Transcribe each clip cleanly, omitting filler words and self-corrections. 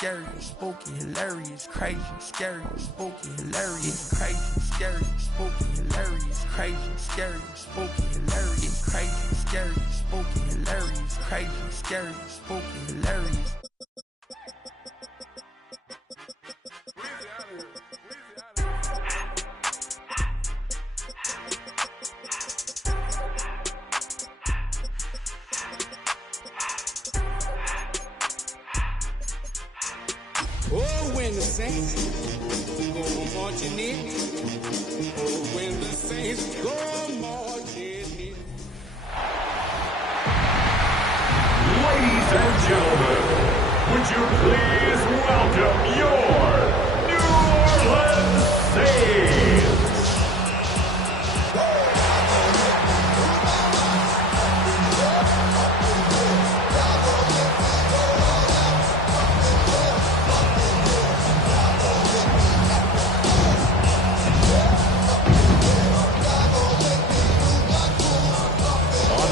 scary, spooky, hilarious, crazy, scary, spooky, hilarious, crazy, scary, spooky, hilarious, crazy, scary, spooky, hilarious, crazy, scary, spooky, hilarious, crazy, scary, spooky, hilarious. Oh, when the Saints go marching in. Oh, when the Saints go marching in. Ladies and gentlemen, would you please welcome your New Orleans Saints?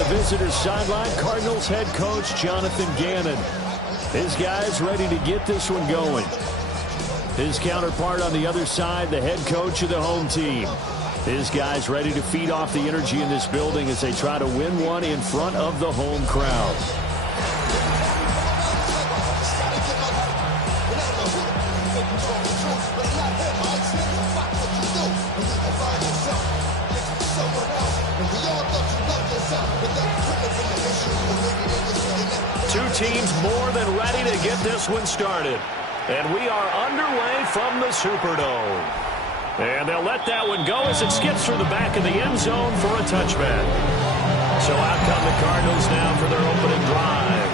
Visitor's sideline, Cardinals head coach Jonathan Gannon. His guys ready to get this one going. His counterpart on the other side, the head coach of the home team. His guys ready to feed off the energy in this building as they try to win one in front of the home crowd. Two teams more than ready to get this one started. And we are underway from the Superdome. And they'll let that one go as it skips through the back of the end zone for a touchback. So out come the Cardinals now for their opening drive.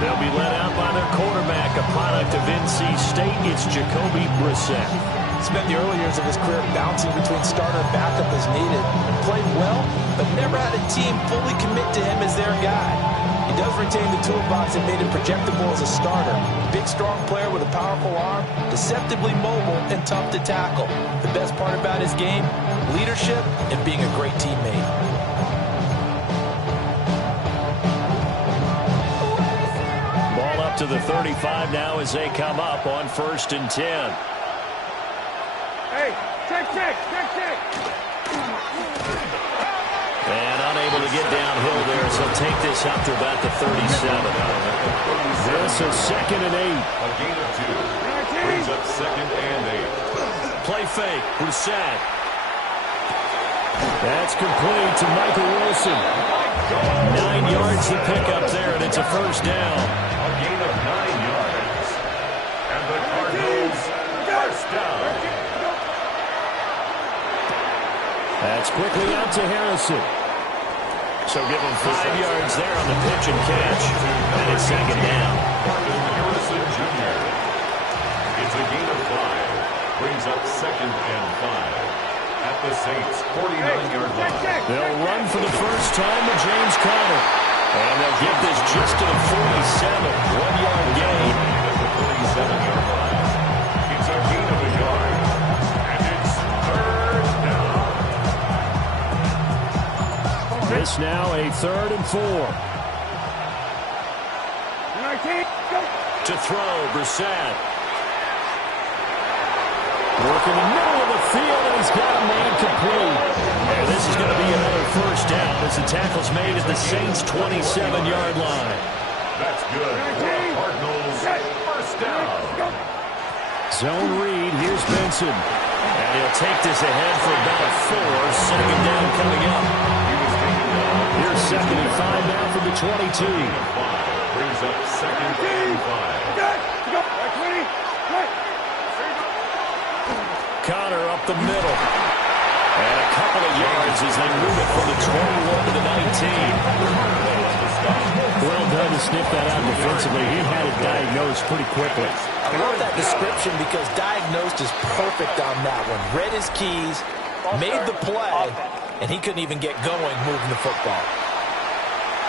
They'll be led out by their quarterback, a product of NC State. It's Jacoby Brissett. Spent the early years of his career bouncing between starter and backup as needed. Played well, but never had a team fully commit to him as their guy. He does retain the toolbox that made him projectable as a starter. Big, strong player with a powerful arm, deceptively mobile, and tough to tackle. The best part about his game, leadership and being a great teammate. Ball up to the 35 now as they come up on 1st and 10. Hey, check. And unable to get downhill there, so take this up to about the 37. This is 2nd and 8. A gain of 2. Brings up 2nd and 8. Play fake, Brissett. That's complete to Michael Wilson. 9 yards to pick up there, and it's a first down. A gain of 9 yards. And the Cardinals first down. That's quickly out to Harrison. So give him 5 yards there on the pitch and catch. And it's 2nd down. Harrison Jr. It's a gain of 5. Brings up 2nd and 5. At the Saints' 49-yard line. They'll run for the first time to James Conner. And they'll get this just to the 47. 1-yard gain. At the 47-yard line. It's a gain of a yard. And it's 3rd down. This now a 3rd and 4. To throw, Brissett. Working the middle of the field, and he's got a man complete. And this is going to be another first down as the tackle's made at the Saints' 27-yard line. That's good. Cardinals first down. Zone read, here's Benson. And he'll take this ahead for about 4. 2nd down coming up. Here's 2nd and 5 now from the 22. Brings up 2nd and 5. Conner up the middle. And a couple of yards as they move it from the 21 to the 19. Well done to sniff that out defensively. He had it diagnosed pretty quickly. I love that description because diagnosed is perfect on that one. Read his keys, made the play, and he couldn't even get going moving the football.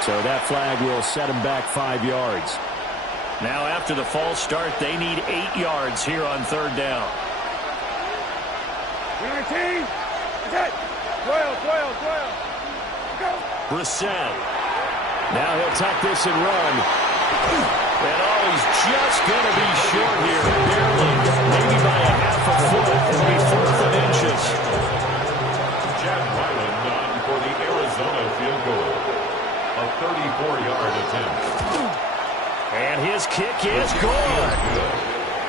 So that flag will set him back 5 yards. Now after the false start, they need 8 yards here on 3rd down. Brissett. Now he'll tuck this and run. And he's just going to be is good.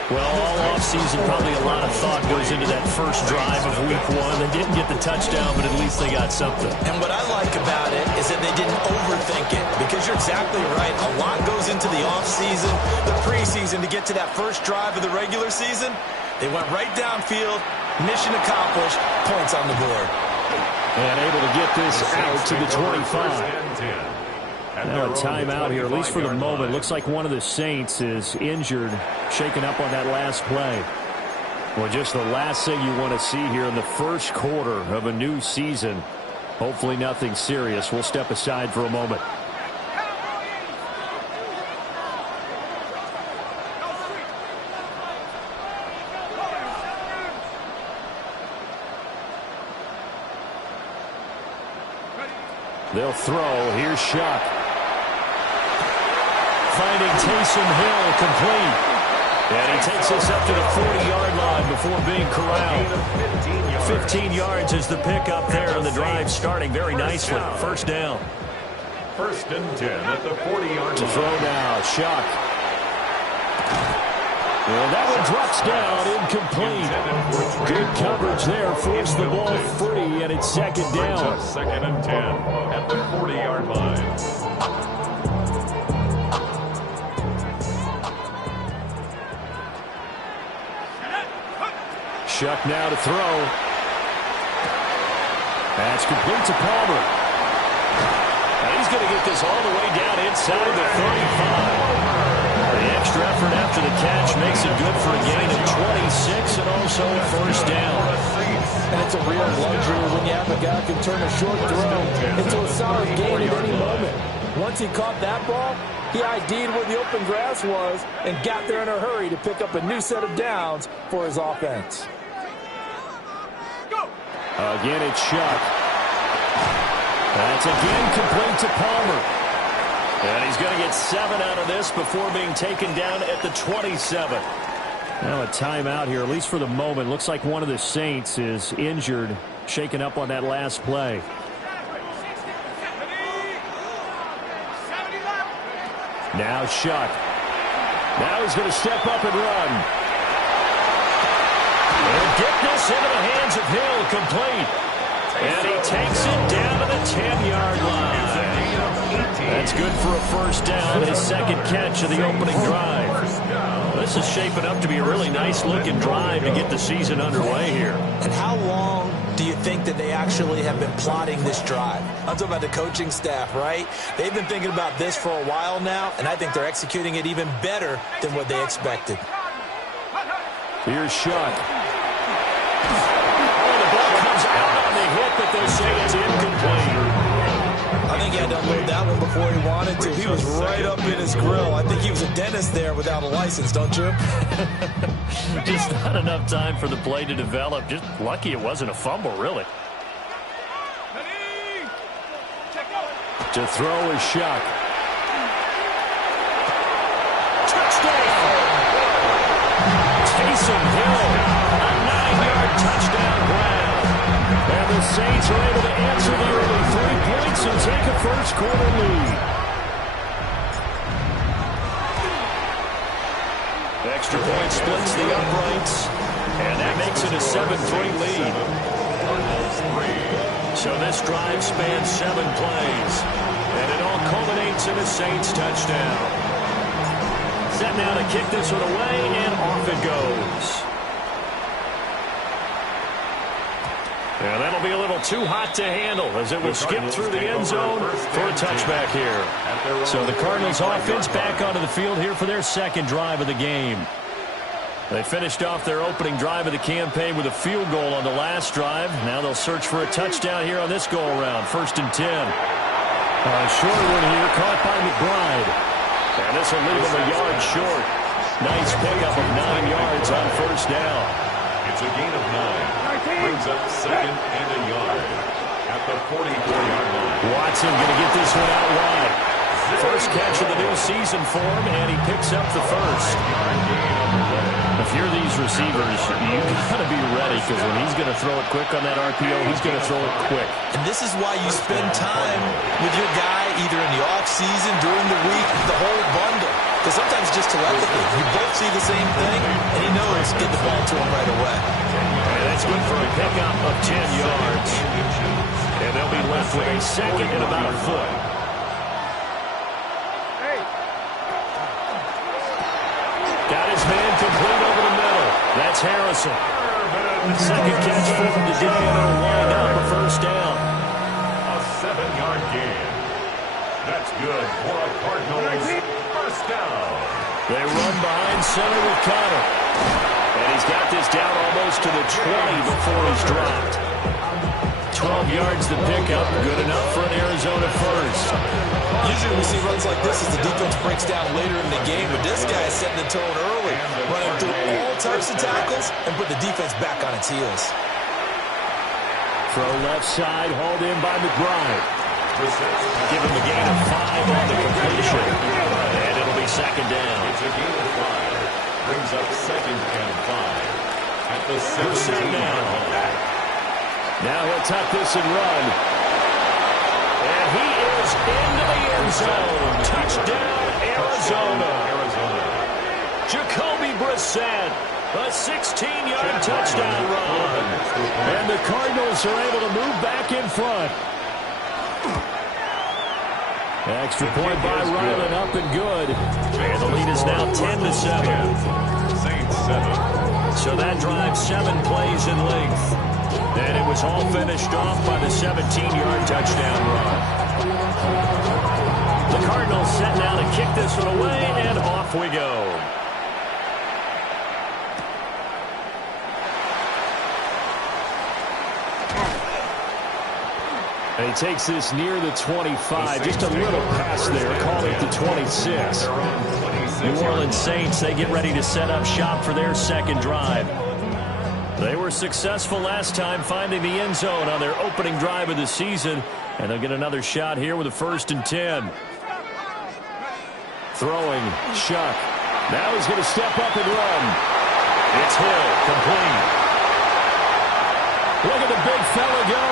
Well, all offseason, probably a lot of thought goes into that first drive of Week 1. They didn't get the touchdown, but at least they got something. And what I like about it is that they didn't overthink it, because you're exactly right. A lot goes into the offseason, the preseason, to get to that first drive of the regular season. They went right downfield, mission accomplished, points on the board. And able to get this out to the 25. Now a timeout here, at least for the moment. Looks like one of the Saints is injured, shaken up on that last play. Well, just the last thing you want to see here in the first quarter of a new season. Hopefully nothing serious. We'll step aside for a moment. They'll throw. Here's Shuck. Finding Taysom Hill complete. And he takes us up to the 40-yard line before being corralled. 15 yards is the pickup there, and the drive starting very nicely. First down. First and 10 at the 40-yard line. To throw now, Shuck. Well, that one drops down, incomplete. Good coverage there, forced the ball free, and it's second down. Second and 10 at the 40-yard line. Shuck now to throw. That's complete to Palmer. And he's going to get this all the way down inside the 35. The extra effort after the catch makes it good for a gain of 26 and also a first down. And it's a real luxury when you have a guy who can turn a short throw into a solid gain at any moment. Once he caught that ball, he ID'd where the open grass was and got there in a hurry to pick up a new set of downs for his offense. Again, it's Shuck. That's again complete to Palmer. And he's going to get 7 out of this before being taken down at the 27. Now a timeout here, at least for the moment. Looks like one of the Saints is injured, shaken up on that last play. Now Shuck. Now he's going to step up and run. And get this into the hands of Hill, complete. And he takes it down to the 10-yard line. That's good for a first down, his second catch of the opening drive. This is shaping up to be a really nice-looking drive to get the season underway here. And how long do you think that they actually have been plotting this drive? I'm talking about the coaching staff, right? They've been thinking about this for a while now, and I think they're executing it even better than what they expected. Here's Shuck. Oh, the ball comes out on the hit, but they say it's incomplete. I think he had to unload that one before he wanted to. He was right up in his grill. I think he was a dentist there without a license, don't you? Just not enough time for the play to develop. Just lucky it wasn't a fumble, really. To throw is Shuck. Touchdown! Taysom Hill, a 9-yard touchdown grab. And the Saints are able to answer the early 3 points and take a first quarter lead. Extra point splits the uprights, and that makes it a 7-3 lead. So this drive spans 7 plays, and it all culminates in a Saints touchdown. Set now to kick this one away, and off it goes. And that'll be a little too hot to handle as it will skip through the end zone for a touchback here. So the Cardinals offense back onto the field here for their second drive of the game. They finished off their opening drive of the campaign with a field goal on the last drive. Now they'll search for a touchdown here on this go-around. First and 10. Short one here, caught by McBride. And this will leave him a yard short. Nice pickup of 9 yards on first down. It's a gain of 9. Brings up second and a yard at the 44-yard line. Watson going to get this one out wide. First catch of the new season for him, and he picks up the first. If you're these receivers, you got to be ready, because when he's going to throw it quick on that RPO, he's going to throw it quick. And this is why you spend time with your guy either in the offseason, during the week, the whole bundle. Because sometimes just telepathy. You both see the same thing, and he knows get the ball to him right away. And that's good for a pickup of 10 yards. And they'll be left with a second and about a foot. Got his man complete over the middle. That's Harrison. Second catch for him today, and it'll wind up a first down. A 7-yard gain. That's good for a Cardinals first down. They run behind center with Conner. And he's got this down almost to the 20 before he's dropped. 12 yards to pick up. Good enough for an Arizona first. Usually we see runs like this as the defense breaks down later in the game, but this guy is setting the tone early, running through all types of tackles and put the defense back on its heels. Throw left side, hauled in by McBride. Give him a gain of 5 on the completion. And it'll be second down. It's a gain of 5. Brings up second and 5. At the 17-yard line. Now he'll tuck this and run. And he is into the end zone. Touchdown, Arizona. Jacoby Brissett, a 16-yard touchdown run. And the Cardinals are able to move back in front. Extra point by Ryland, up and good. And the lead is now 10-7. Saints 7. So that drive 7 plays in length. And it was all finished off by the 17-yard touchdown run. The Cardinals set now to kick this one away, and off we go. And he takes this near the 25, just a little pass there, call it the 26. New Orleans Saints, they get ready to set up shop for their second drive. They were successful last time finding the end zone on their opening drive of the season, and they'll get another shot here with a 1st and 10. Throwing, Shuck. Now he's going to step up and run. It's Hill, complete. Look at the big fella go.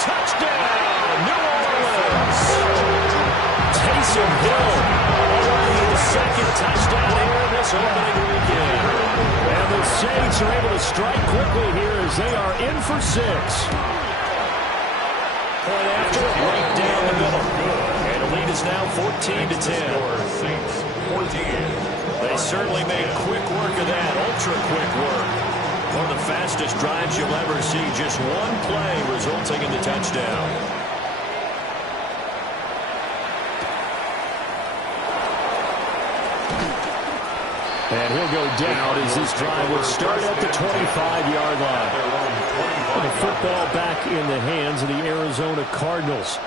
Touchdown, New Orleans. Taysom Hill, already his second touchdown here in this opening weekend. And the Saints are able to strike quickly here as they are in for 6. Point after, right down the middle. And the lead is now 14-10. Saints 14. They certainly made quick work of that, ultra-quick work. One of the fastest drives you'll ever see, just one play resulting in the touchdown. And he'll go down as this drive would start at the 25-yard line. And the football back in the hands of the Arizona Cardinals.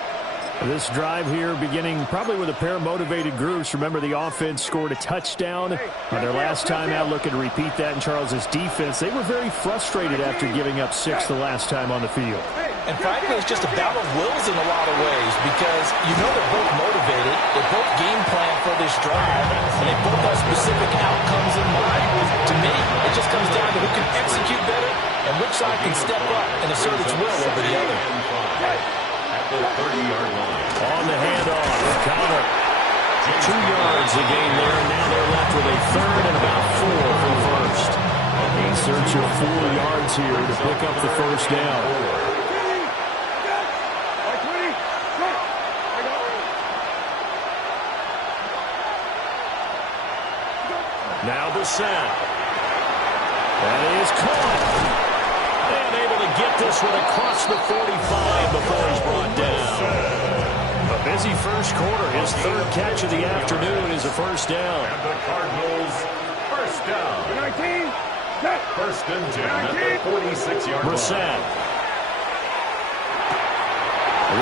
This drive here beginning probably with a pair of motivated groups. Remember, the offense scored a touchdown on their last time out, looking to repeat that in Charles's defense. They were very frustrated after giving up 6 the last time on the field. And frankly, it's just a battle of wills in a lot of ways because you know they're both motivated, they both game plan for this drive, and they both have specific outcomes in mind. To me, it just comes down to who can execute better and which side can step up and assert its will over the other. At the 30-yard line. On the handoff, Conner. 2 yards a gain there, and now they're left with a 3rd and about 4 for the first. A search of 4 yards here to pick up the first down. Now Brissett. That is caught. And able to get this one across the 45 before he's brought down. A busy first quarter. His 3rd catch of the afternoon is a first down. And the Cardinals first down. 1st and 10 at the 46-yard line. Brissett.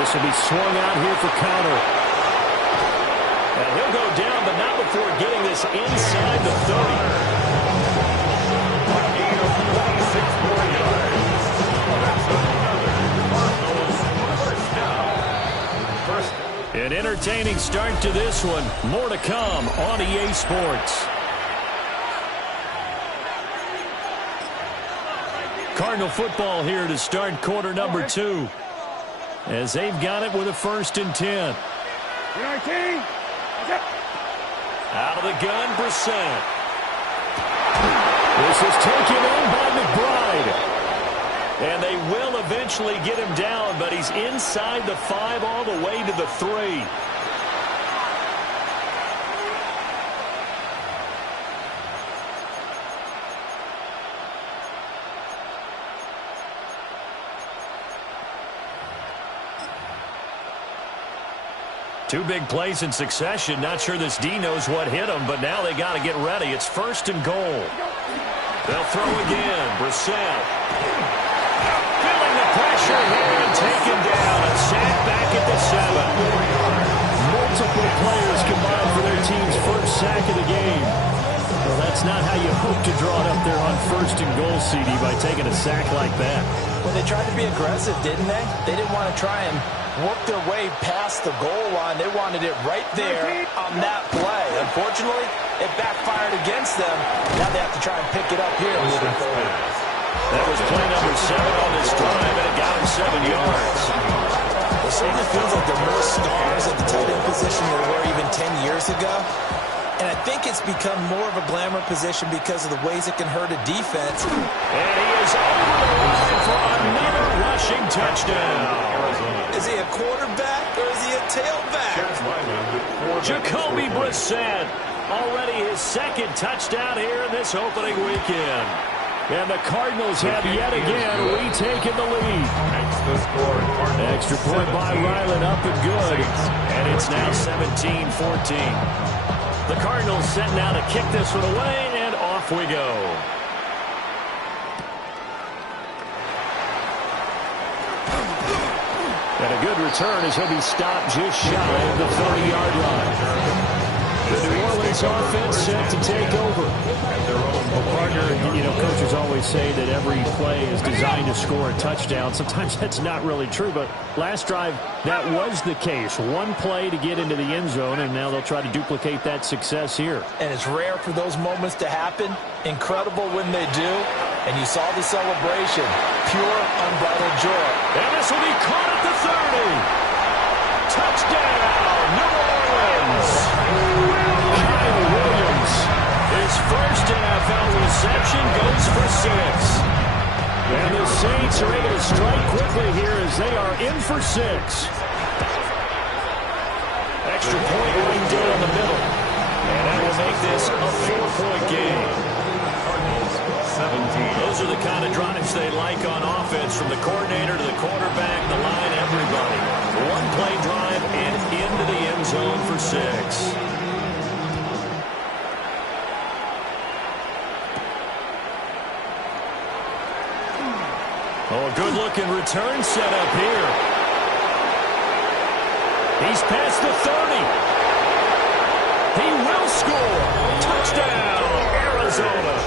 This will be swung out here for Conner. And he'll go down, but not before getting this inside the 30. A gain of 26 more yards. That's another Cardinals first down. An entertaining start to this one. More to come on EA Sports. Cardinal football here to start quarter number 2. As they've got it with a 1st and 10. Out of the gun, Brissett. This is taken in by McBride. And they will eventually get him down, but he's inside the 5 all the way to the 3. Two big plays in succession. Not sure this D knows what hit him, but now they got to get ready. It's 1st and goal. They'll throw again. Brissett. Feeling the pressure here and taken down. A sack back at the 7. Multiple players combined for their team's first sack of the game. Well, that's not how you hope to draw it up there on 1st and goal, CD, by taking a sack like that. Well, they tried to be aggressive, didn't they? They didn't want to try and work their way past the goal line. They wanted it right there on that play. Unfortunately, it backfired against them. Now they have to try and pick it up here moving forward. That was play number 7 on this drive, and it got him 7 yards. It certainly feels like there are more stars at the tight end position than there were even 10 years ago. And I think it's become more of a glamour position because of the ways it can hurt a defense. And he is over the line for another rushing touchdown. Is he a quarterback or is he a tailback? Jacoby Brissett, already his 2nd touchdown here in this opening weekend. And the Cardinals have yet again retaken the lead. Extra point by Ryland, up and good. And it's now 17-14. The Cardinals set now to kick this one away, and off we go. And a good return as he'll be stopped just shy of the 30-yard line. The New Orleans offense set to take over. Well, partner, you know, coaches always say that every play is designed to score a touchdown. Sometimes that's not really true, but last drive, that was the case. One play to get into the end zone, and now they'll try to duplicate that success here. And it's rare for those moments to happen. Incredible when they do. And you saw the celebration. Pure, unbridled joy. And this will be caught at the 30. Touchdown, New Orleans. Kyle Williams, his first NFL reception, goes for 6. And the Saints are able to strike quickly here as they are in for 6. Extra point ringed in the middle. And that will make this a 4-point game. Those are the kind of drives they like on offense, from the coordinator to the quarterback, the line, everybody. One-play drive and into the end zone for 6. Oh, a good-looking return set up here. He's past the 30. He will score. Touchdown, Arizona.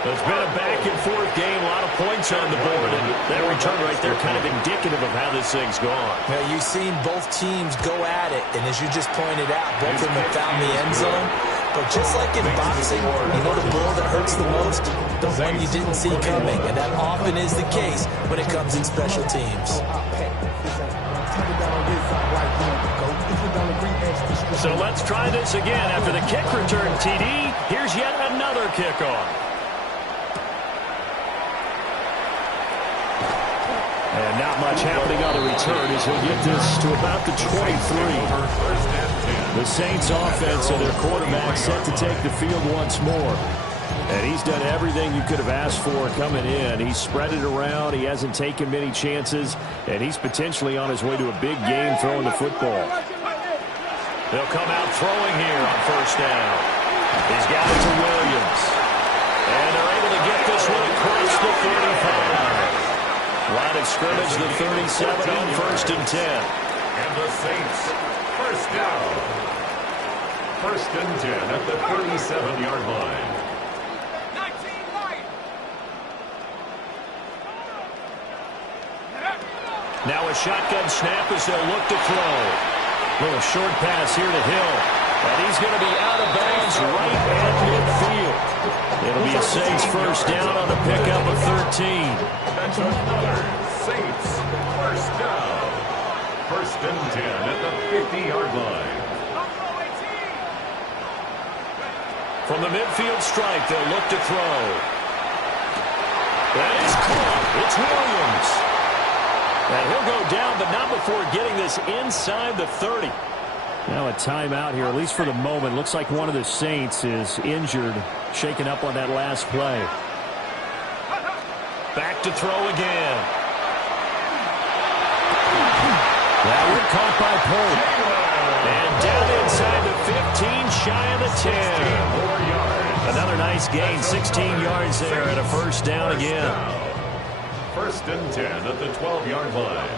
It's been a back-and-forth game, a lot of points on the board, and that return right there kind of indicative of how this thing's gone. Yeah, you've seen both teams go at it, and as you just pointed out, both of them have found the end zone. But just like in boxing, you know the blow that hurts the most? The one you didn't see coming, and that often is the case when it comes in special teams. So let's try this again. After the kick return, TD, here's yet another kickoff. And not much happening on the return as he'll get this to about the 23. The Saints offense and their quarterback set to take the field once more. And he's done everything you could have asked for coming in. He's spread it around. He hasn't taken many chances. And he's potentially on his way to a big game throwing the football. They'll come out throwing here on 1st down. He's got it to Williams. And they're able to get this one across the 35. Line of scrimmage, the 37 on 1st and 10. And the Saints, 1st down. 1st and 10 at the 37-yard line. Now a shotgun snap as they'll look to throw. Little short pass here to Hill. And he's going to be out of bounds right at midfield. It'll be a Saints 1st down on the pickup of 13. That's another Saints 1st down. 1st and 10 at the 50-yard line. From the midfield stripe, they'll look to throw. That is caught. It's Williams. And he'll go down, but not before getting this inside the 30. Now a timeout here, at least for the moment. Looks like one of the Saints is injured, shaken up on that last play. Back to throw again. That one caught by Pope. And down inside the 15, shy of the 10. Another nice gain, 16 yards there and a first down again. First and 10 at the 12-yard line.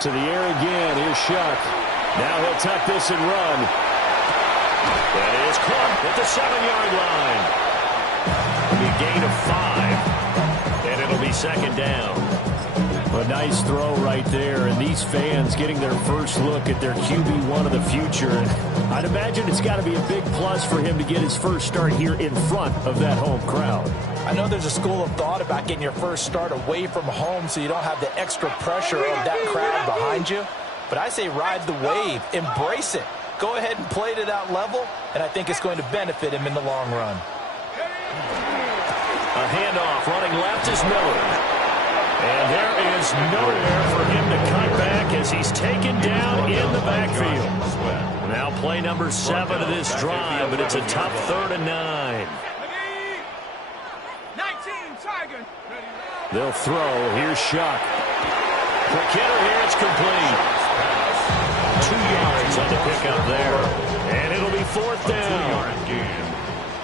To the air again. Here's Shuck. Now he'll tuck this and run. That is caught at the 7-yard line. It'll be a gain of 5. And it'll be second down. A nice throw right there. And these fans getting their first look at their QB1 of the future. And I'd imagine it's got to be a big plus for him to get his first start here in front of that home crowd. I know there's a school of thought about getting your first start away from home so you don't have the extra pressure of that crowd behind you. But I say ride the wave. Embrace it. Go ahead and play to that level, and I think it's going to benefit him in the long run. A handoff running left is Miller. And there is nowhere for him to cut back as he's taken down in the backfield. Now play number 7 of this drive, but it's a tough 3rd and 9. They'll throw. Here's Shuck. Quick hitter here. It's complete. 2 yards on the pickup there. And it'll be 4th down. 2-yard gain.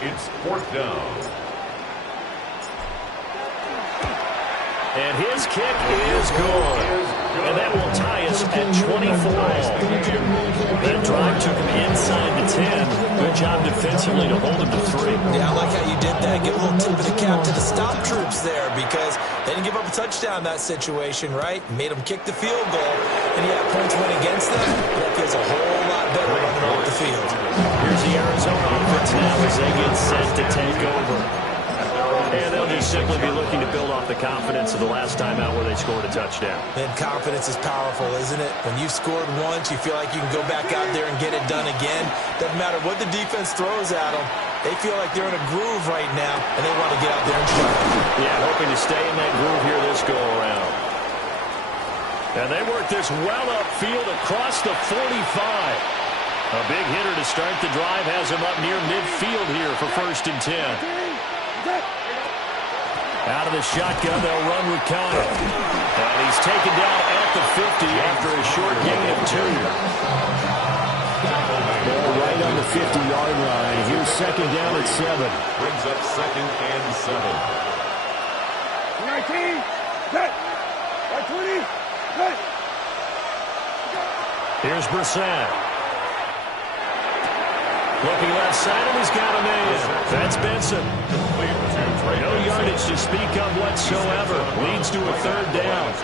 It's 4th down. And his kick is good. And that will tie us at 24 all. That drive took him inside the 10. Good job defensively to hold him to 3. Yeah, I like how you did that. Give a little tip of the cap to the stop troops there because they didn't give up a touchdown in that situation, right? Made them kick the field goal, and yeah, points went against them. That feels a whole lot better running off the field. Here's the Arizona offense now as they get set to take over. And they'll just simply be looking to build off the confidence of the last time out where they scored a touchdown. And confidence is powerful, isn't it? When you've scored once, you feel like you can go back out there and get it done again. Doesn't matter what the defense throws at them. They feel like they're in a groove right now, and they want to get out there and try. Yeah, hoping to stay in that groove here this go-around. And they work this well upfield across the 45. A big hitter to start the drive has him up near midfield here for 1st and 10. Out of the shotgun, they'll run with Kyle. And he's taken down at the 50 after a short gain of 2. Ball right on the 50-yard line. Here's second down at 7. Brings up 2nd and 7. 19, set. 20, set. Here's Brissett. Looking left side, and he's got a man. That's Benson. No yardage to speak of whatsoever. Leads to a 3rd down.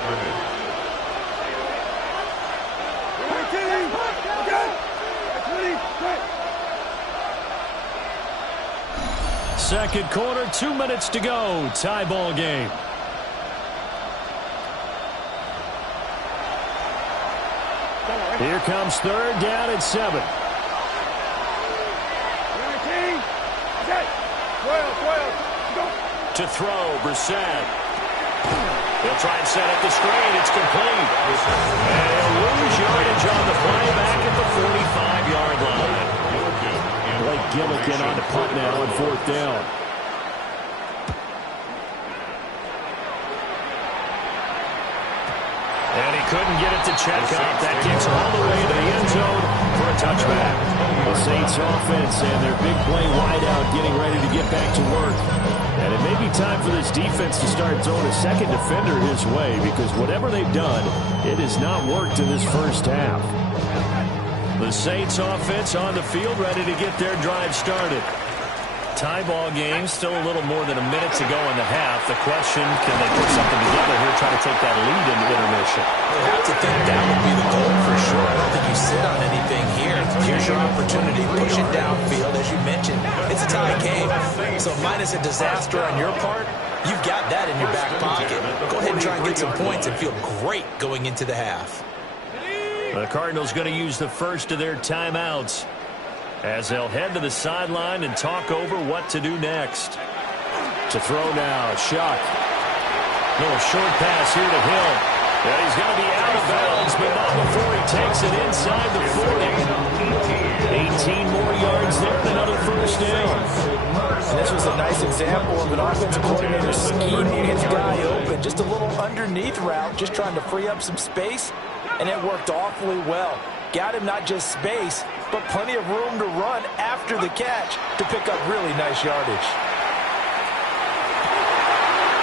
Second quarter, 2 minutes to go. Tie ball game. Here comes 3rd down at 7. To throw, Brissett. He'll try and set up the screen. It's complete. And he'll lose yardage on the play back at the 45-yard line. Blake Gillikin on the punt now on 4th down. And he couldn't get it to check up. That kicks all the way to the end zone for a touchback. The Saints offense and their big play wideout getting ready to get back to work. And it may be time for this defense to start throwing a second defender his way because whatever they've done, it has not worked in this first half. The Saints offense on the field ready to get their drive started. Tie ball game, still a little more than a minute to go in the half. The question, can they put something together here, try to take that lead into intermission? You have to think that would be the goal for sure. I don't think you sit on anything here. Here's your opportunity. Push it downfield, as you mentioned. It's a tie game. So minus a disaster on your part, you've got that in your back pocket. Go ahead and try and get some points and feel great going into the half. The Cardinals going to use the first of their timeouts. as they'll head to the sideline and talk over what to do next. To throw now, Shock. Little short pass here to Hill. And he's going to be out of bounds, but not before he takes it inside the 40. 18 more yards there and another first down. And this was a nice example of an offensive coordinator scheming his guy open. Just a little underneath route, just trying to free up some space, and it worked awfully well. Got him not just space, but plenty of room to run after the catch to pick up really nice yardage.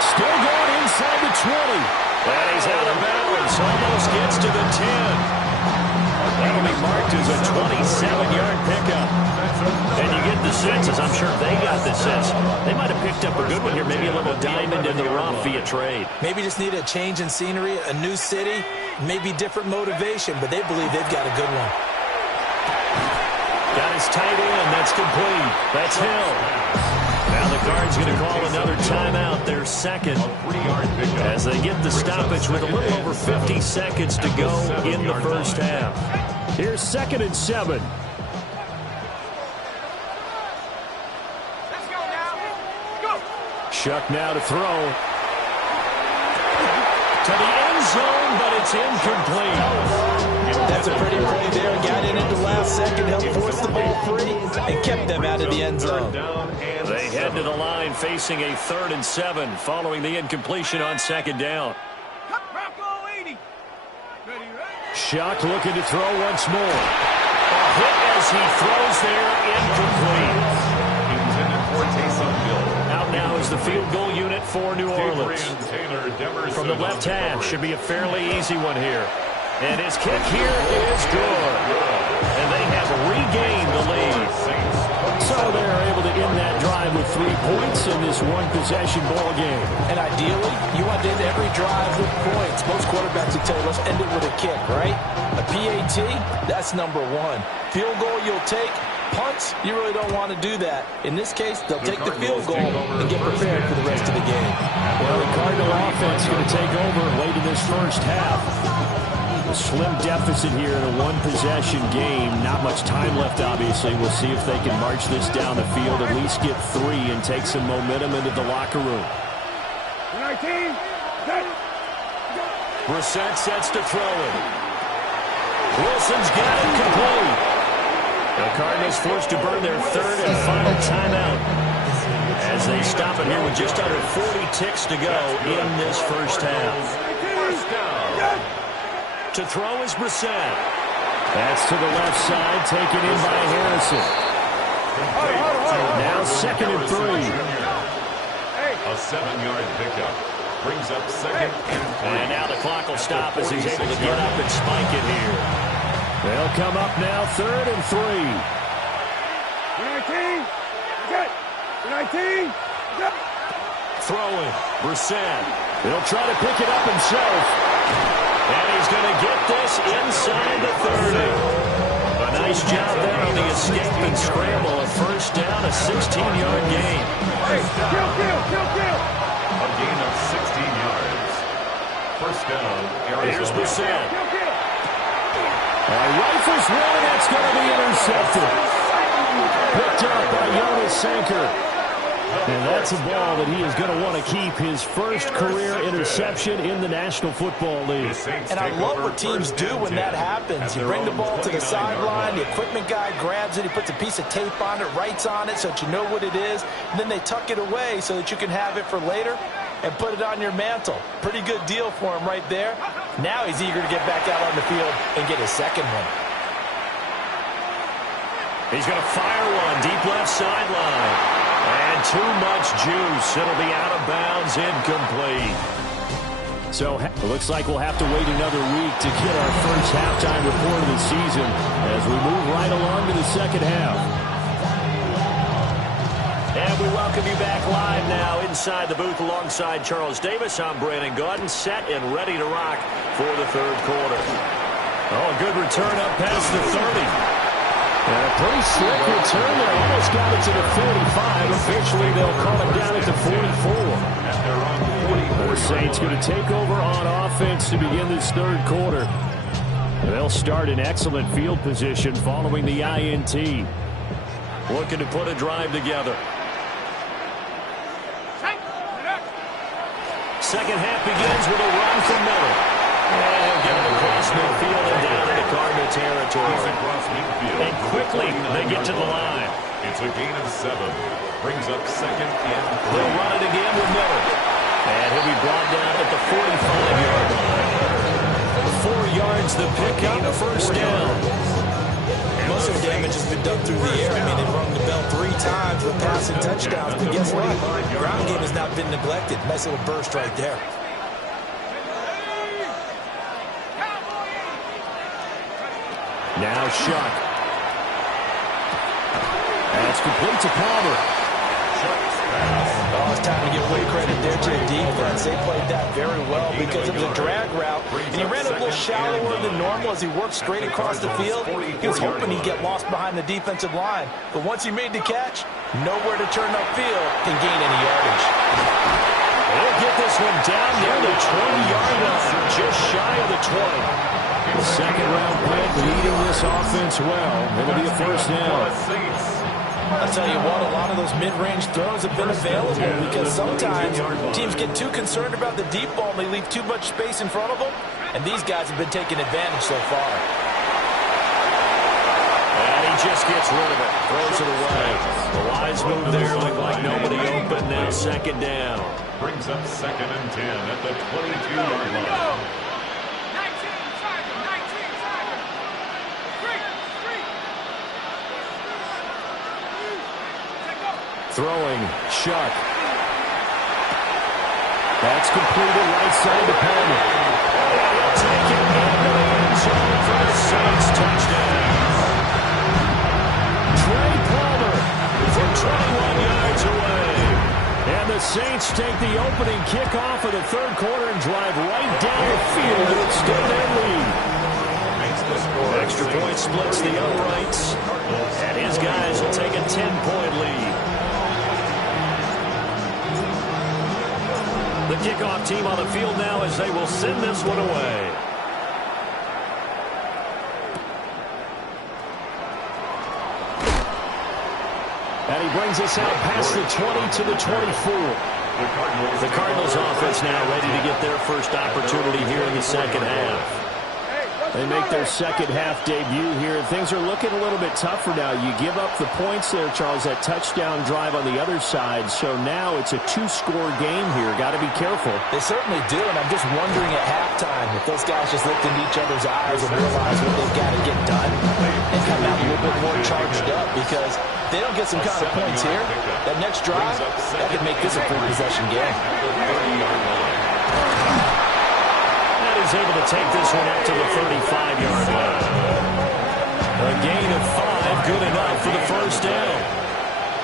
Still going inside the 20. And he's out of bounds. Almost gets to the 10. That'll be marked as a 27-yard pickup. And you get the sense, as I'm sure they got the sense, they might have picked up a good one here, maybe a little diamond in the rough via trade. Maybe just need a change in scenery, a new city, maybe different motivation, but they believe they've got a good one. Got his tight end. That's complete. That's Hill. Now the Cards going to call another timeout, their second, as they get the stoppage with a little over 50 seconds to go in the first half. Here's 2nd and 7. Let's go now. Go. Shuck now to throw. To the end zone, but it's incomplete. That's a pretty play there. Got in at the last second, helped force the ball free, and kept them out of the end zone. They head to the line facing a 3rd and 7 following the incompletion on 2nd down. Bronco 80. Ready, Shuck looking to throw once more. A hit as he throws there, incomplete. Intended for Taysom Hill. Out now is the field goal unit for New Orleans. From the left half, should be a fairly easy one here. And his kick here is good. And they have regained the lead. So they're able to end that drive with 3 points in this one-possession ball game. And ideally, you want to end every drive with points. Most quarterbacks would tell you, let's end it with a kick, right? A PAT, that's number 1. Field goal you'll take. Punts, you really don't want to do that. In this case, they'll take the field goal and get prepared for the rest of the game. Well, the Cardinal offense going to take over late in this first half. A slim deficit here in a one-possession game. Not much time left, obviously. We'll see if they can march this down the field, at least get 3, and take some momentum into the locker room. 19. Brissett sets to throw it. Wilson's got it complete. The Cardinals forced to burn their 3rd and final timeout as they stop it here with just under 40 ticks to go in this first half. First down. To throw is Brissett. That's to the left side, taken in by Harrison. Now 2nd and 3. A 7-yard pickup. Brings up 2nd and 3. And now the clock will stop as he's able to get up and spike it here. They'll come up now 3rd and 3. 19. Good. 19. Good. Throwing. Brissett. He'll try to pick it up himself. And he's going to get this inside the 30. A nice job there on the escape and scramble. A first down, a 16-yard gain. Kill. A gain of 16 yards. First down, Arizona. Here's Brissett. Rifles one, that's going to be intercepted. Picked up by Jonas Sanker. And that's a ball that he is going to want to keep, his first career interception in the National Football League. And I love what teams do when that happens. You bring the ball to the sideline, the equipment guy grabs it, he puts a piece of tape on it, writes on it so that you know what it is, and then they tuck it away so that you can have it for later and put it on your mantle. Pretty good deal for him right there. Now he's eager to get back out on the field and get his second one. He's going to fire one deep left sideline. And too much juice. It'll be out of bounds, incomplete. So it looks like we'll have to wait another week to get our first halftime report of the season as we move right along to the second half. And we welcome you back live now inside the booth alongside Charles Davis. I'm Brandon Gaudin, set and ready to rock for the 3rd quarter. Oh, a good return up past the 30. And a pretty slick return there. Almost got it to the 45. Officially, they'll call it down at the 44. The Saints going to take over on offense to begin this 3rd quarter. They'll start in excellent field position following the INT. looking to put a drive together. Second half begins with a run from Miller. And he'll get it across midfield and down into Cardinal territory. And quickly they get to the line. It's a gain of 7. Brings up second and 3. They'll run it again with Miller. And he'll be brought down at the 45-yard line. 4 yards the pick up, first down. Most of the damage has been done through the air. I mean, they've rung the bell 3 times with passing touchdowns. But guess what? Ground game has not been neglected. Nice little burst right there. Now Shuck. That's complete to Palmer. Oh, it's time to give away credit there to the defense. They played that very well because it was a drag route. And he ran a little shallower than normal as he worked straight across the field. He was hoping he'd get lost behind the defensive line. But once he made the catch, nowhere to turn upfield can gain any yardage. They'll get this one down near the 20-yard line, just shy of the 20. Second-round pick leading this offense well. It'll be a first down. I'll tell you what, a lot of those mid-range throws have been available because sometimes teams get too concerned about the deep ball and they leave too much space in front of them, and these guys have been taking advantage so far. And he just gets rid of it, throws it away. The wise move there, looked like nobody open, now second down. Brings up second and 10 at the 22-yard line. Throwing, Shuck. That's completed right side to Palmer. And he'll take it into the end zone for the Saints touchdown. Trey Palmer from 21 yards away. And the Saints take the opening kickoff of the third quarter and drive right down the field to extend their lead. Extra point splits the uprights. And his guys will take a 10-point lead. The kickoff team on the field now as they will send this one away. And he brings us out past the 20 to the 24. The Cardinals offense now ready to get their first opportunity here in the second half. They make their second half debut here, and things are looking a little bit tougher now. You give up the points there, Charles, that touchdown drive on the other side. So now it's a 2-score game here. Got to be careful. They certainly do, and I'm just wondering at halftime if those guys just looked into each other's eyes and realize what they've got to get done and come out a little bit more charged up, because if they don't get some kind of points here, that next drive, that could make this a full-possession game. He's able to take this one up to the 35-yard line. A gain of 5, good enough for the first down.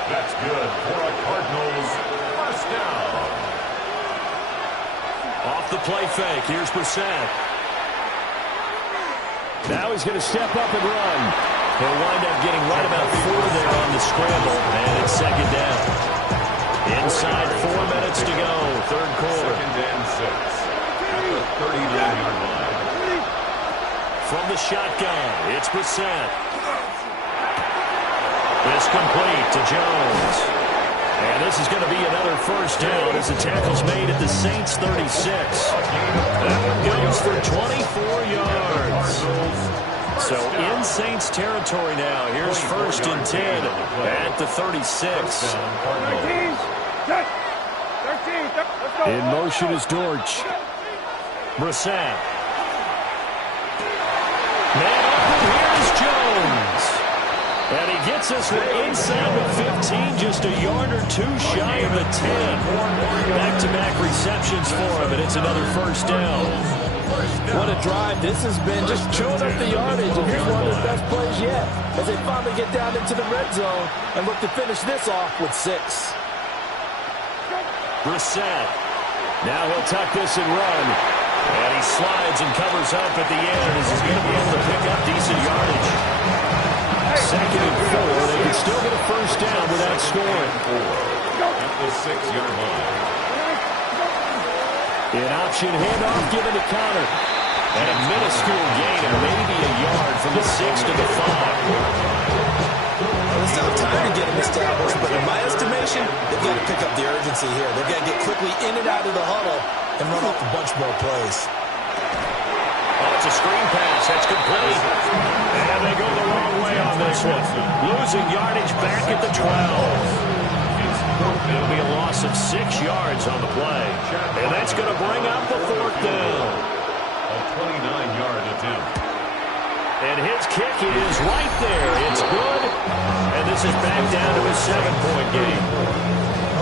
That's good for a Cardinals first down. Off the play fake, here's Brissett. Now he's going to step up and run. He'll wind up getting right about 4 there on the scramble, and it's second down. Inside 4 minutes to go, third quarter. Second and 6. 39-yard line. From the shotgun, it's Brissett. It's complete to Jones. And this is going to be another first down as the tackle's made at the Saints' 36. That one goes for 24 yards. So in Saints territory now. Here's first and 10 at the 36. 13. In motion is Dortch. Brissett. Man open, here's Jones. And he gets this one inside the 15, just a yard or 2 shy of the 10. Back-to-back receptions for him, and it's another first down. What a drive this has been, just chewing up the yardage, and here's one of the best plays yet as they finally get down into the red zone and look to finish this off with 6. Brissett. Now he'll tuck this and run. And he slides and covers up at the end as he's going to be able to pick up decent yardage. Second and 4. They can still get a first down without scoring. At the 6-yard line. An option handoff given to Connor. And a minuscule gain of maybe a yard from the 6 to the 5. This still have time to get them established, but in my estimation, they've got to pick up the urgency here. They've got to get quickly in and out of the huddle and run off a bunch more plays. Oh, it's a screen pass. That's complete. And they go the wrong way on this one. Losing yardage back at the 12. It'll be a loss of 6 yards on the play. And that's going to bring up the 4th down. A 29-yard attempt. And his kick is right there. It's good. And this is back down to a 7-point game.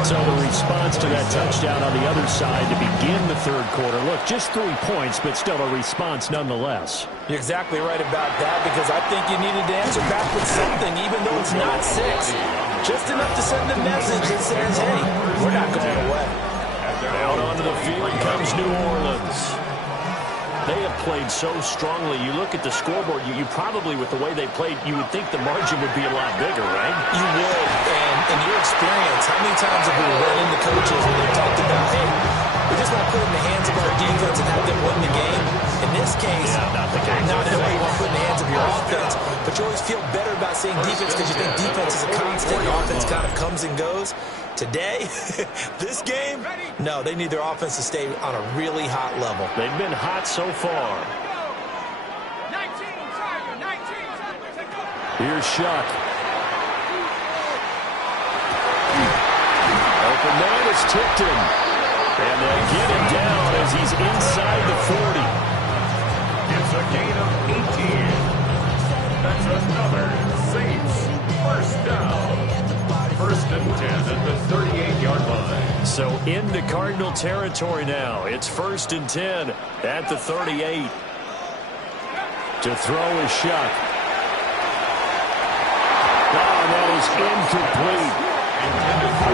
So the response to that touchdown on the other side to begin the 3rd quarter. Look, just 3 points, but still a response nonetheless. You're exactly right about that, because I think you needed to answer back with something, even though it's not 6. Just enough to send a message that says, hey, we're not going away. Out onto the field comes New Orleans. They have played so strongly. You look at the scoreboard, you probably, with the way they played, you would think the margin would be a lot bigger, right? You would. And in your experience, how many times have we run into coaches when they talked about, hey, we just want to put it in the hands of our defense and have them win the game? In this case, not only you want to put it in the hands of your offense, but you always feel better about saying defense because you think defense is a constant and offense kind of comes and goes. Today, this game, no, they need their offense to stay on a really hot level. They've been hot so far. Here's Shuck. Open man is tipped him. And they'll get him down as he's inside the 40. It's a gain of 18. That's another Saints first down. 1st and 10 at the 38-yard line. So into Cardinal territory now. It's 1st and 10 at the 38. To throw is Shuck. Oh, that is incomplete.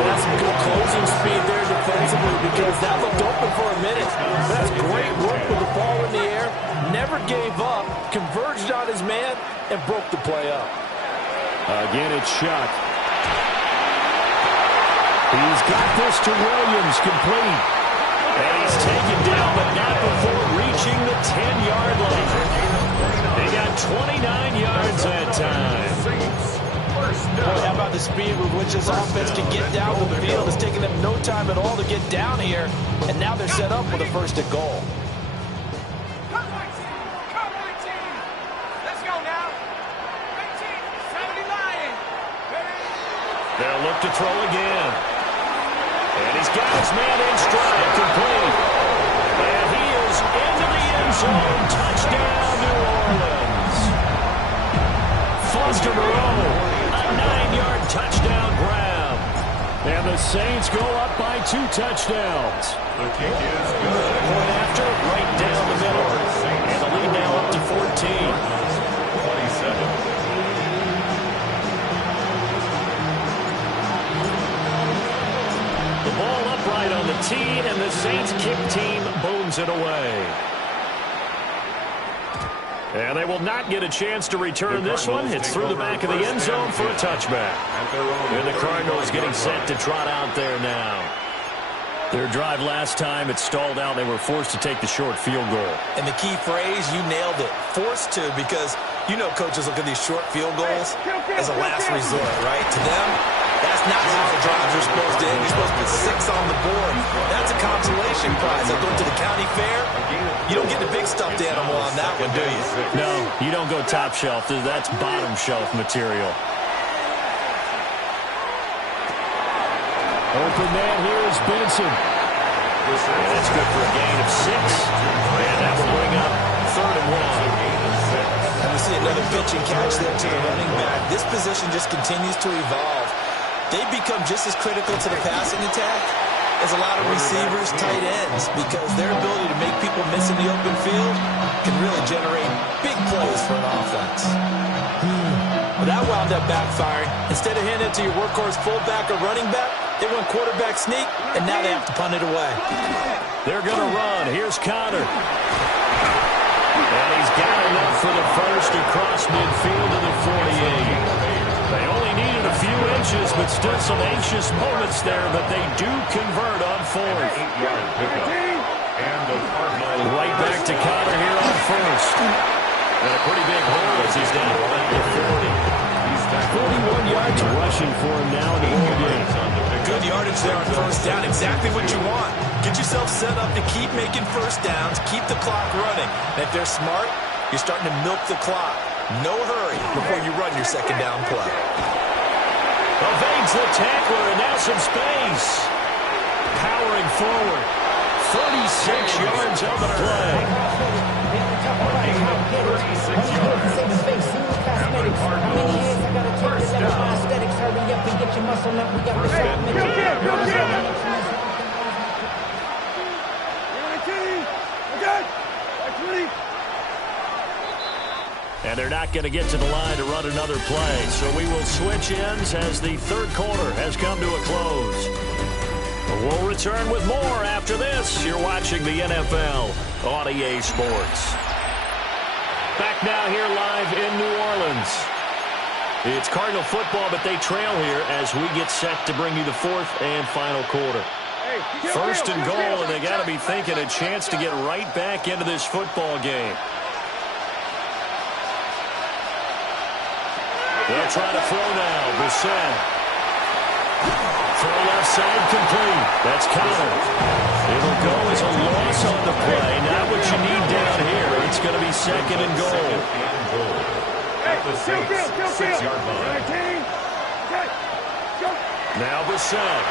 That's some good closing speed there defensively, because that looked open for a minute. That's great work with the ball in the air. Never gave up, converged on his man, and broke the play up. Again, it's Shuck. He's got this to Williams, complete. And he's taken down, but not before reaching the 10-yard line. They got 29 yards that time. Boy, how about the speed with which this offense can get down the field? It's taking them no time at all to get down here, and now they're set up with a 1st and goal. Come on, team. Let's go now. 70 Lions. They'll look to throw again. And he's got his man in stride, complete. And he is into the end zone. Touchdown, New Orleans. Foster Moreau, a 9-yard touchdown grab. And the Saints go up by 2 touchdowns. The kick is good. Point after, right down the middle. And the lead now up to 14. 27. The ball upright on the tee, and the Saints kick team booms it away. And they will not get a chance to return this one. It's through the back of the end zone for a touchback. And the Cardinals getting set to trot out there now. Their drive last time, it stalled out. They were forced to take the short field goal. And the key phrase, you nailed it, forced to, because you know coaches look at these short field goals as a last resort, right? To them, that's not how the drives are supposed to end. You're supposed to put 6 on the board. That's a consolation prize. I go to the county fair. You don't get the big stuffed animal on that one, do you? No, you don't go top shelf. That's bottom shelf material. Open man here is Benson. And that's good for a gain of 6. And that will bring up 3rd and 1. And we see another pitch and catch there to the running back. This position just continues to evolve. They've become just as critical to the passing attack as a lot of receivers, tight ends, because their ability to make people miss in the open field can really generate big plays for an offense. Well, that wound up backfiring. Instead of handing it to your workhorse fullback or running back, they went quarterback sneak, and now they have to punt it away. They're going to run. Here's Conner. And he's got enough for the first across midfield to the 48. They only needed a few inches, but still some anxious moments there, but they do convert on 4th. 8-yard pickup. And the Cardinals right back to Conner here on 1st. And a pretty big hole as he's down around the 40. 41 yards offense rushing for him now in the ball game. Good yardage there on first down. Exactly what you want. Get yourself set up to keep making first downs, keep the clock running. And if they're smart, you're starting to milk the clock. No hurry before you run your second down play. Evades the tackler, and now some space. Powering forward. 36 yards on the play. Gain of 36 yards. And the Cardinals, first down. And they're not going to get to the line to run another play. So we will switch ends as the third quarter has come to a close. We'll return with more after this. You're watching the NFL on EA Sports. Back now here live in New Orleans. It's Cardinal football, but they trail here as we get set to bring you the fourth and final quarter. First and goal, and they got to be thinking a chance to get right back into this football game. They'll try to throw now. Brissett. Throw left side complete. That's Connor. It'll go as a loss on the play. Not what you need down here. It's going to be second and goal. At the Saints' 6-yard line. Now Brissett.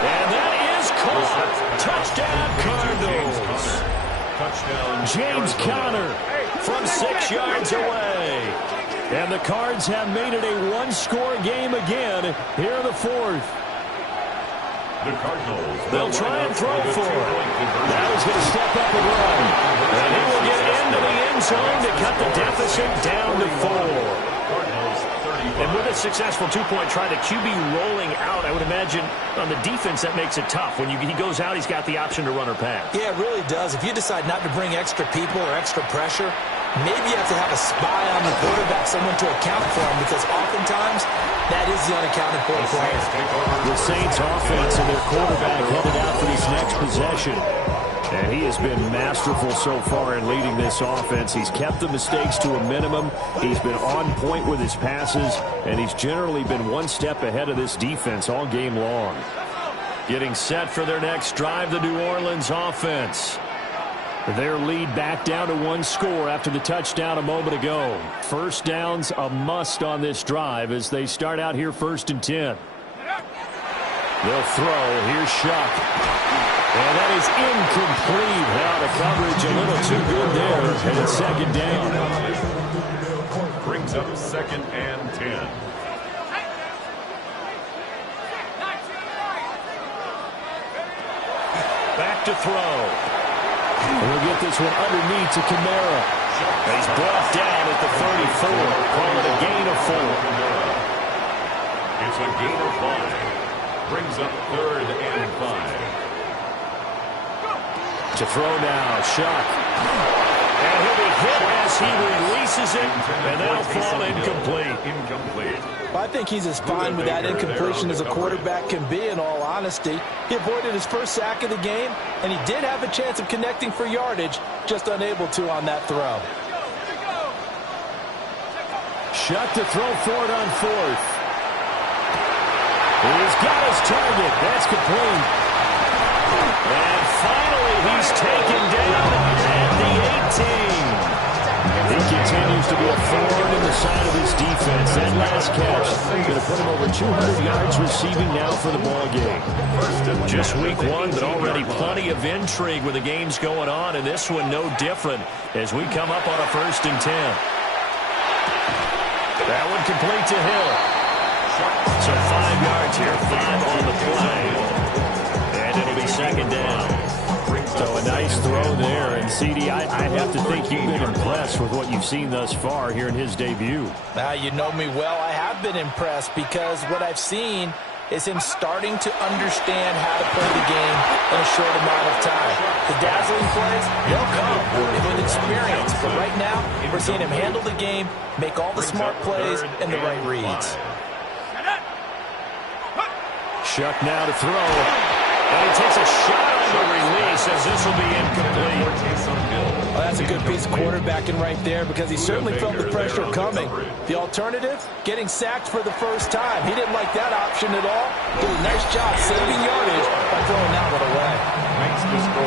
And that is caught. Touchdown Cardinals. Touchdown James Conner from 6 yards away. And the Cards have made it a one-score game again here in the fourth. The Cardinals. They'll try and throw for it. Now he's going to step up and run. And he will get into the end zone to cut the deficit down to 4. And with a successful two-point try, the QB rolling out, I would imagine on the defense that makes it tough. When he goes out, he's got the option to run or pass. Yeah, it really does. If you decide not to bring extra people or extra pressure, maybe you have to have a spy on the quarterback, someone to account for him, because oftentimes that is the unaccounted for player. The Saints offense and their quarterback headed out for this next possession. And he has been masterful so far in leading this offense. He's kept the mistakes to a minimum. He's been on point with his passes, and he's generally been one step ahead of this defense all game long. Getting set for their next drive, the New Orleans offense. Their lead back down to one score after the touchdown a moment ago. First down's a must on this drive as they start out here 1st and 10. They'll throw. Here's Shuck. And that is incomplete. Now the coverage a little too good there. And it's second down. Brings up 2nd and 10. Back to throw. And we'll get this one underneath to Kamara. He's brought down at the 34. Call it a gain of 4. It's a gain of 5. Brings up 3rd and 5. To throw now, Shuck. And he'll be hit as he releases it, and that'll fall incomplete. I think he's as fine with that incompletion as a quarterback can be, in all honesty. He avoided his first sack of the game, and he did have a chance of connecting for yardage, just unable to on that throw. Shuck to throw for it on 4th. He's got his target. That's complete. And finally, he's taken down at the 18. He continues to be a thorn in the side of his defense. That last catch going to put him over 200 yards receiving now for the ball game. Just week 1, but already plenty of intrigue with the games going on, and this one no different as we come up on a 1st and 10. That one complete to Hill. So 5 yards here, 5 on the play. And it'll be second down. So a nice throw there. And, CD, I have to think you've been impressed with what you've seen thus far here in his debut. Now, you know me well. I have been impressed because what I've seen is him starting to understand how to play the game in a short amount of time. The dazzling plays, they'll come with experience. But right now, we're seeing him handle the game, make all the smart plays, and the right reads. Shuck now to throw. And he takes a shot on the release as this will be incomplete. Well, that's a good piece of quarterbacking right there because he certainly felt the pressure coming. alternative? Getting sacked for the first time. He didn't like that option at all. Did a nice job saving yardage by throwing that one away.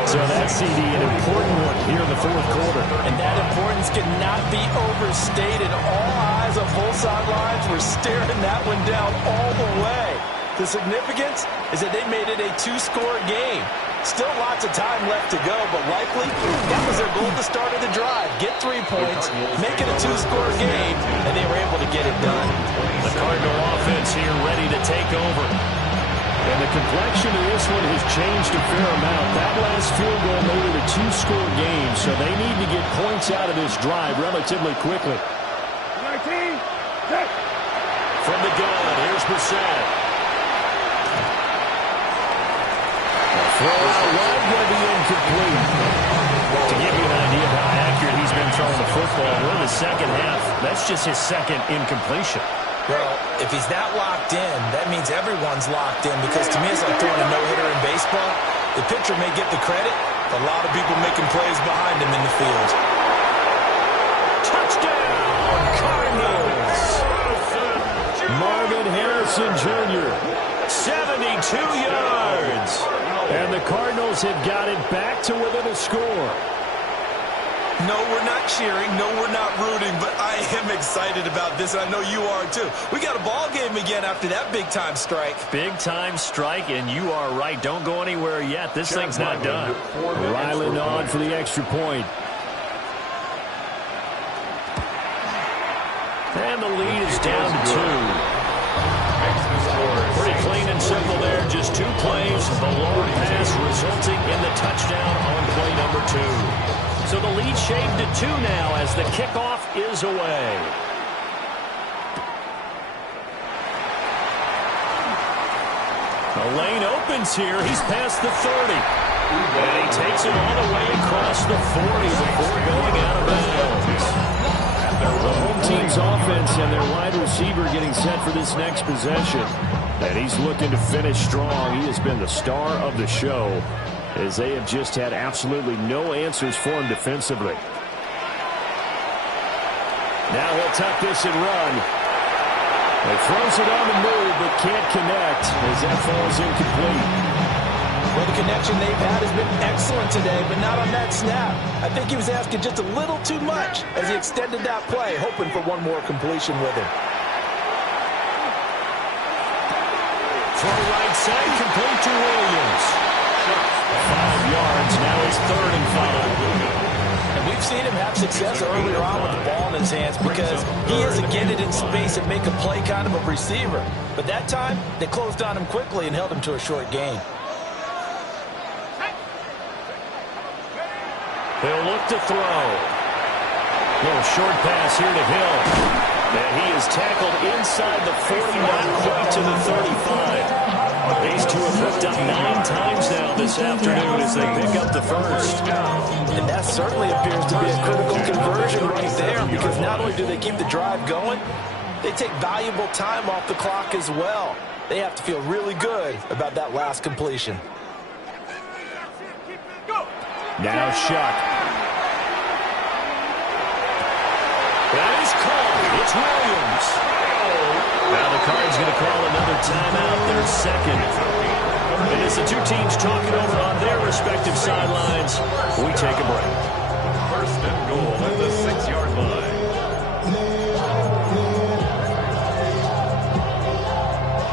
So that CD, an important one here in the fourth quarter. And that importance cannot be overstated. All eyes on both sidelines were staring that one down all the way. The significance is that they made it a two-score game. Still lots of time left to go, but likely that was their goal at the start of the drive. Get 3 points, make it a two-score game, and they were able to get it done. The Cardinal offense here ready to take over. And the complexion of this one has changed a fair amount. That last field goal made it a two-score game, so they need to get points out of this drive relatively quickly. 19, From the gun, here's Brissett. Throw out wide, going to be incomplete. To give you an idea of how accurate he's been throwing the football, we're in the second half. That's just his second incompletion. Well, if he's that locked in, that means everyone's locked in, because to me it's like throwing a no-hitter in baseball. The pitcher may get the credit, but a lot of people making plays behind him in the field. Touchdown, Cardinals! Marvin Harrison Jr. 72 yards. And the Cardinals have got it back to within a score. No, we're not cheering. No, we're not rooting, but I am excited about this, and I know you are too. We got a ball game again after that big-time strike. Big-time strike, and you are right. Don't go anywhere yet. This thing's not done. Ryland on for the extra point. And the lead is down to 2. Pretty clean and simple there. Just 2 plays. The long pass resulting in the touchdown on play number 2. So the lead shaved to 2 now as the kickoff is away. The lane opens here. He's past the 30. And he takes it all the way across the 40 before going out of bounds. The home team's offense and their wide receiver getting set for this next possession. And he's looking to finish strong. He has been the star of the show, as they have just had absolutely no answers for him defensively. Now he'll tuck this and run. He throws it on the move, but can't connect as that falls incomplete. Well, the connection they've had has been excellent today, but not on that snap. I think he was asking just a little too much as he extended that play, hoping for one more completion with him. Throw right side, complete to Williams. 5 yards, now it's 3rd and 5. And we've seen him have success earlier on with the ball in his hands because he is a get it in space and make a play kind of a receiver. But that time, they closed on him quickly and held him to a short gain. He'll look to throw. Little short pass here to Hill. And he is tackled inside the 40, not quite to the 35. These two have hooked up 9 times now this afternoon as they pick up the first. And that certainly appears to be a critical conversion right there, because not only do they keep the drive going, they take valuable time off the clock as well. They have to feel really good about that last completion. Now Shuck. That is called. It's Williams. Now the Cards going to call another timeout, their second. And as the 2 teams talking over on their respective sidelines, we take a break. 1st and goal at the 6-yard line.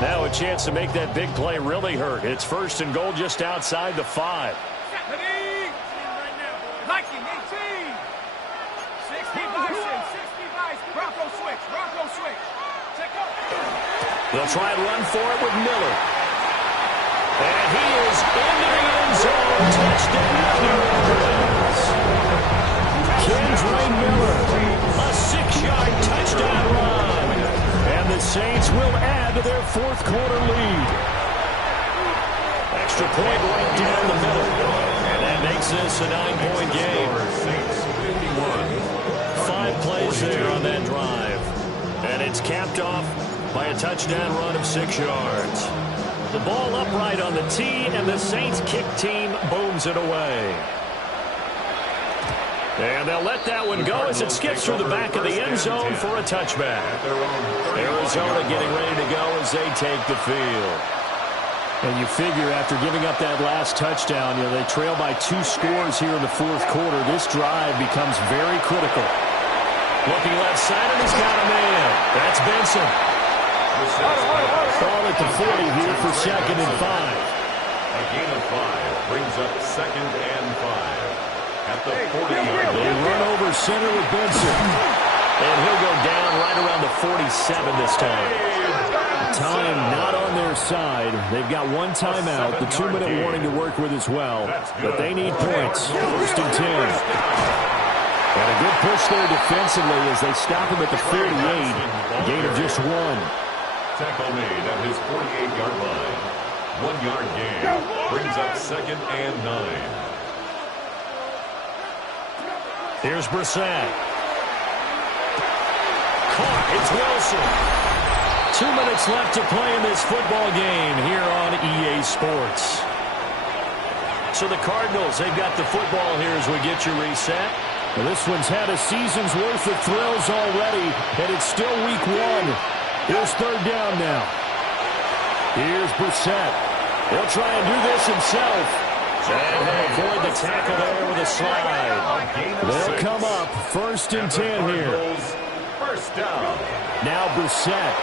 Now a chance to make that big play really hurt. It's 1st and goal just outside the 5. Liking 18. 60 Bison, 60 Bison. Bronco switch, Bronco switch. Check out. They'll try and run for it with Miller. And he is into the end zone. Touchdown. Kendre Miller. A 6-yard touchdown run. And the Saints will add to their 4th quarter lead. Extra point right down the middle. Makes this a 9-point game. 5 plays there on that drive. And it's capped off by a touchdown run of 6 yards. The ball upright on the tee, and the Saints kick team booms it away. And they'll let that one go as it skips through the back of the end zone for a touchback. Arizona getting ready to go as they take the field. And you figure after giving up that last touchdown, they trail by 2 scores here in the fourth quarter. This drive becomes very critical. Looking left side, and he's got a man. That's Benson. Ball at the 40 here for 2nd and 5. A gain of 5 brings up 2nd and 5. At the 40-yard line. They run over center with Benson. And he'll go down right around the 47 this time. Time not on their side. They've got 1 timeout, the 2-minute warning to work with as well. But they need points. 1st and 10. And a good push there defensively as they stop him at the 48. Gain of just 1. Tackle made at his 48-yard line. 1-yard gain brings up 2nd and 9. Here's Brissett. Caught. It's Wilson. 2 minutes left to play in this football game here on EA Sports. So the Cardinals, they've got the football here as we get your reset. Well, this one's had a season's worth of thrills already, and it's still week 1. Here's 3rd down now. Here's Brissett. He'll try and do this himself. And he'll avoid the tackle there with a slide. They'll come up 1st and 10 here. 1st down. Now Brissett.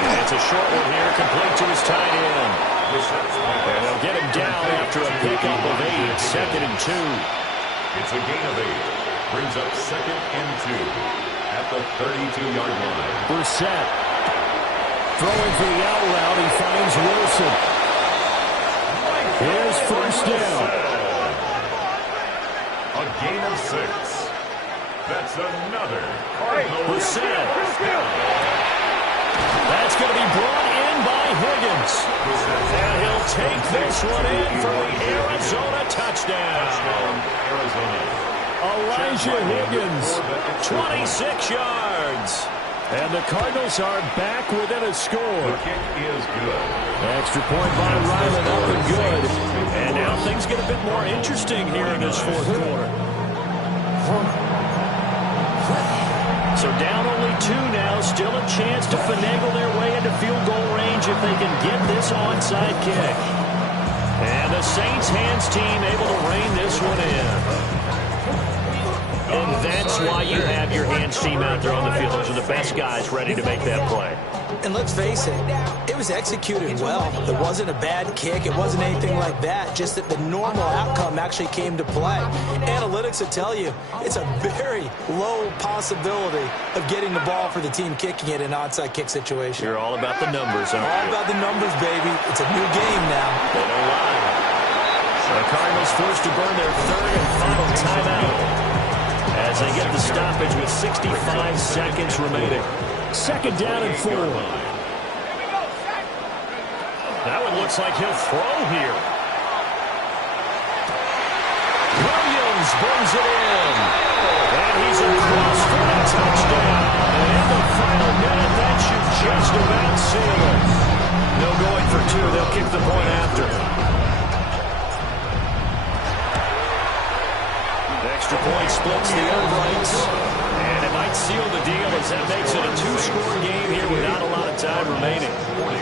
And it's a short one here, complete to his tight end. And they'll get him down after a pickup of 8, 2nd and 2. It's a gain of 8. Brings up 2nd and 2 at the 32-yard line. Brissett throwing for the out route. He finds Wilson. Here's 1st down. A gain of 6. That's another Cardinal. Brissett. That's going to be brought in by Higgins. And he'll take this one in for the Arizona touchdown. Elijah Higgins, 26 yards. And the Cardinals are back within a score. The kick is good. Extra point by Ryland, up and good. And now things get a bit more interesting here in this fourth quarter. So down only 2 now, still a chance to finagle their way into field goal range if they can get this onside kick. And the Saints hands team able to rein this one in. And that's why you have your hands team out there on the field. Those are the best guys ready to make that play. And let's face it, it was executed well. It wasn't a bad kick. It wasn't anything like that. Just that the normal outcome actually came to play. Analytics will tell you it's a very low possibility of getting the ball for the team kicking it in an onside kick situation. You're all about the numbers, aren't you? All about the numbers, baby. It's a new game now. They don't lie. So the Cardinals forced to burn their 3rd and final timeout as they get the stoppage with 65 seconds remaining. 2nd down and 4. That one looks like he'll throw here. Williams brings it in. And he's across for a touchdown. And in the final minute, that should just about seal it. No going for 2. They'll kick the point after. Extra point splits the uprights. And it might seal the deal as that makes it a 2-score game here without a lot of time remaining. 49.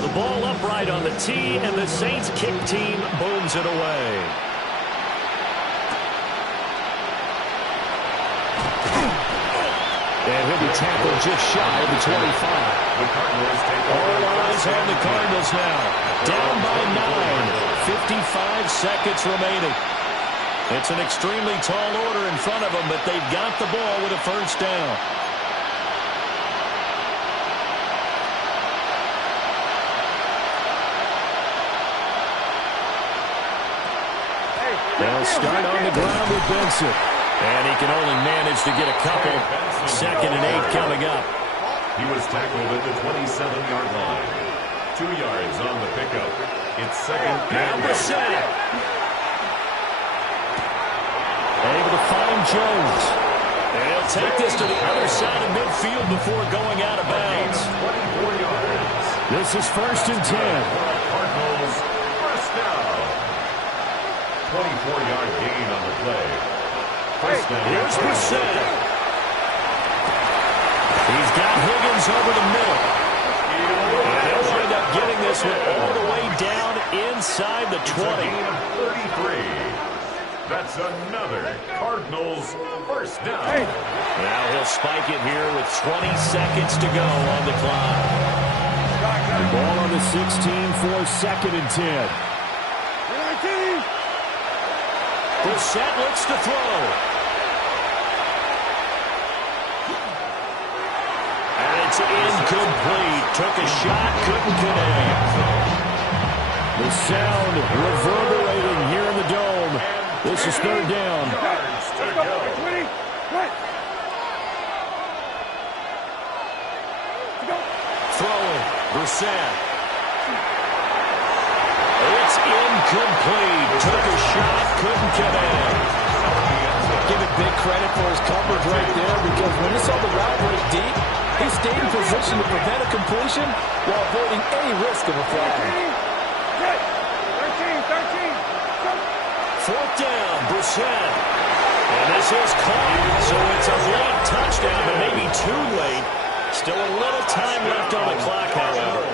The ball upright on the tee, and the Saints kick team booms it away. And he'll be tackled just shy of the 25. The Cardinals take All eyes on the Cardinals now. Down by 9. 55 seconds remaining. It's an extremely tall order in front of them, but they've got the ball with a 1st down. They'll start on the ground with Benson. And he can only manage to get a couple. 2nd and 8 coming up. He was tackled at the 27-yard line. 2 yards on the pickup. It's 2nd and 8. Able to find Jones. And he'll take this to the other side of midfield before going out of bounds. 24 yards. This is 1st and 10. Cardinals, first down. 24-yard gain on the play. First down. Here's Brissett. He's got Higgins over the middle. And they'll wind up getting this one all the way down inside the 20. It's a gain of 33. That's another Cardinals first down. Now he'll spike it here with 20 seconds to go on the clock. The ball on the 16 for 2nd and 10. Brissett looks to throw. And it's incomplete. Took a shot, couldn't connect. The sound reverberating here in the dome. This is 3rd down. Throwing. Brissett. It's incomplete. Took a shot, couldn't connect. Give it big credit for his coverage right there, because when he saw the route break deep, he stayed in position to prevent a completion while avoiding any risk of a flag. 4th down, Brissett. And this is caught. So it's a late touchdown, but maybe too late. Still a little time left on the clock, however.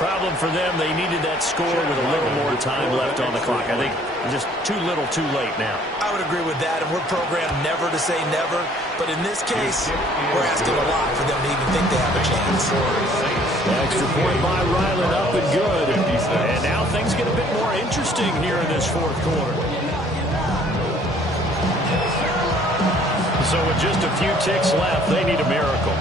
Problem for them, they needed that score with a little more time left on the clock. I think just too little, too late now. I would agree with that, and we're programmed never to say never. But in this case, we're asking a lot for them to even think they have a chance. Extra point by Ryland, up and good. And now things get a bit more interesting here in this 4th quarter. So with just a few ticks left, they need a miracle.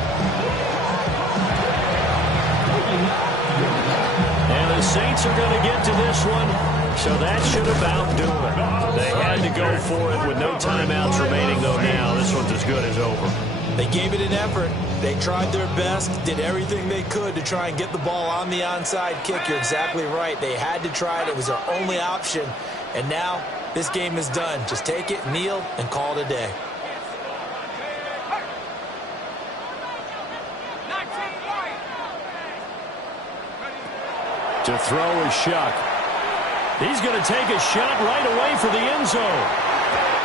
And the Saints are going to get to this one, so that should about do it. They had to go for it with no timeouts remaining, though now this one's as good as over. They gave it an effort. They tried their best, did everything they could to try and get the ball on the onside kick. You're exactly right. They had to try it. It was their only option. And now this game is done. Just take it, kneel, and call it a day. To throw is Shuck. He's going to take a shot right away for the end zone.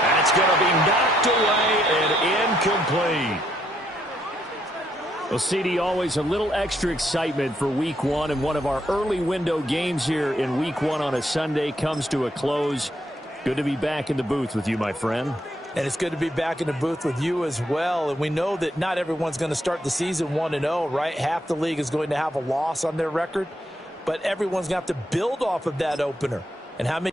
That's going to be knocked away and incomplete. Well, CD, always a little extra excitement for Week 1, and one of our early window games here in Week 1 on a Sunday comes to a close. Good to be back in the booth with you, my friend. And it's good to be back in the booth with you as well. And we know that not everyone's going to start the season 1-0, right? Half the league is going to have a loss on their record. But everyone's going to have to build off of that opener. And how many